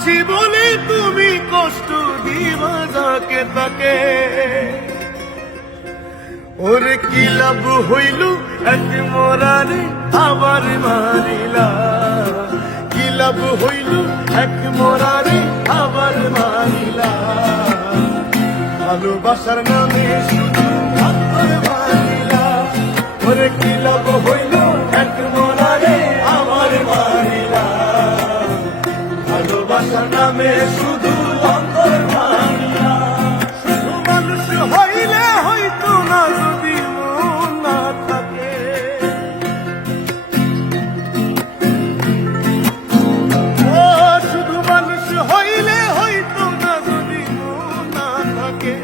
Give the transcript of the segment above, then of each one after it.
ভালোবাসি বলে তুমি কষ্ট দিবা যাকে তাকে। ওরে কি লাভ হইল এক মরারে আবার মারিলা? কি লাভ হইল এক মরারে আবার মারিলা? ভালোবাসার নামে শুধু আবার মারিলা। ওরে কি লাভ হইল এক নামে শুধু অন্তর ভাঙিয়া শুধু মানুষ হইলে হইতো না, যদি না থাকে। ও, শুধু মানুষ হইলে হইতো না, যদি না থাকে।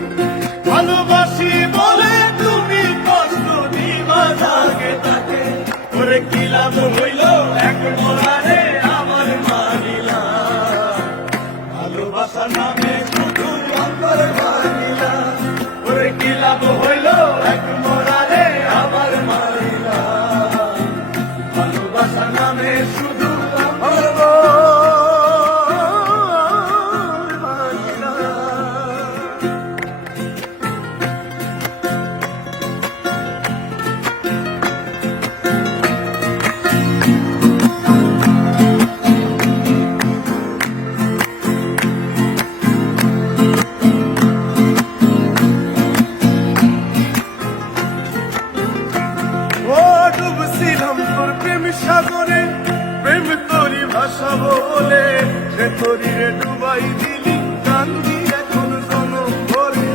ভাষা বলে, সে তোরি ডুবাই দিলি, কান্দি এখন কোন ভরে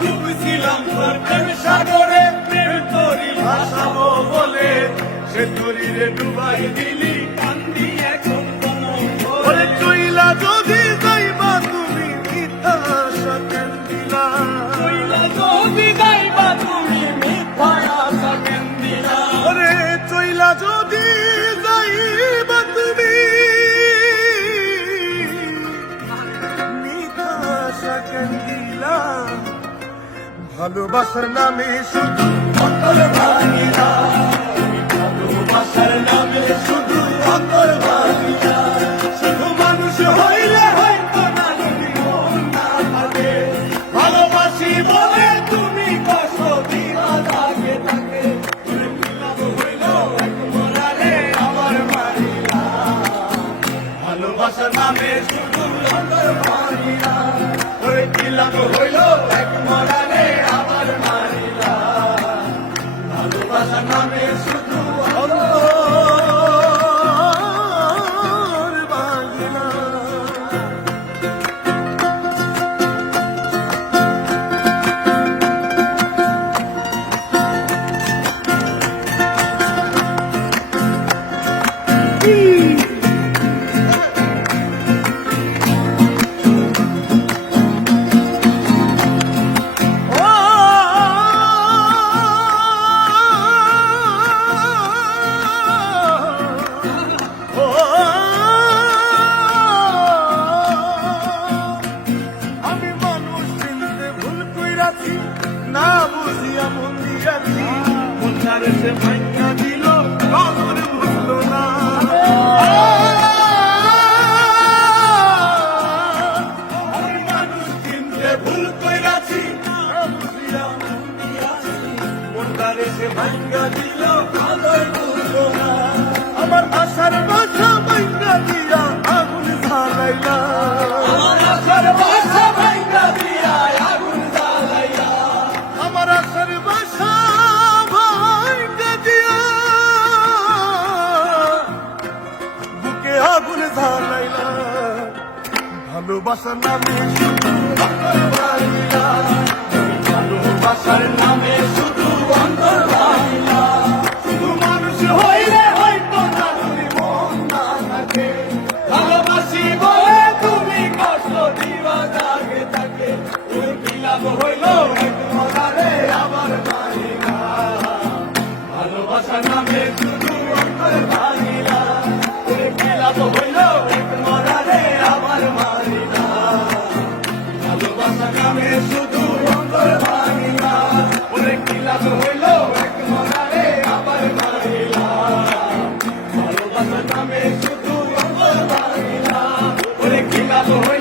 ডুবছিলাম প্রেম সাগরে, প্রেম তোরি ভাষা বলে। সে ডুবাই দিলি, কান্দি এখন কোন ভরে চইলা যদি ভালোবাসার নামে শুধু অন্তর ভাঙিলা ভালোবাসার নামে শুধু অন্তর ভাঙিলা শুধু মানুষ হইলে হয়তো না না ভালোবাসি বলে তুমি কষ্ট ভালোবাসার নামে শুধু অন্তর কি লাভ হইল এক মরারে মনটারে সে ভাঙ্গা দিল খবর বুঝলো না আমার আশার বাসা ভাঙ্গা দিয়া আগুন ঝালাইলা আমার আশার বাসা ভাঙ্গা দিয়া নামে ভালোবাসার নামে শুধু Sorry.